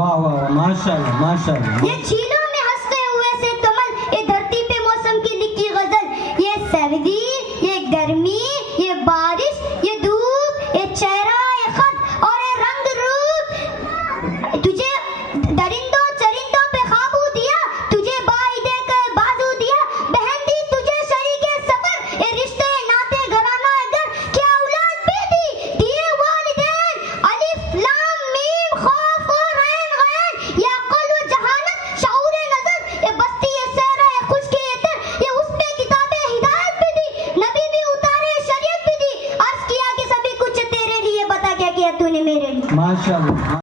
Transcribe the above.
वाह वाह वाह, माशाल्लाह माशाल्लाह। ये झीलों में हंसते हुए से कमल, ये धरती पे मौसम की लिखी गजल, ये सर्दी, ये गर्मी, ये बारिश, ये धूप, ये चेहरा, ये खत और ये रंग रूप। तुझे दरिंदों चरिंदों पे काबू दिया, तुझे बाई देकर बाजू दिया, बहन दी तुझे शरीके सफर, ये रिश्ते नाते घराना घर, क्या औलाद पे दी दिए वालिदैन, अलिफ लाम मीम खौफ और रैन गैन, या अक्ल व जहालत शऊर नजर, ये बस्ती ये सहरा ये खुशकी ये तर, ये उस पे किताबें हिदायत भी दी, नबी भी उतारे शरीयत भी दी, अर्ज किया कि सभी कुछ तेरे लिए, बता क्या किया तूने मेरे लिए। माशाल्लाह।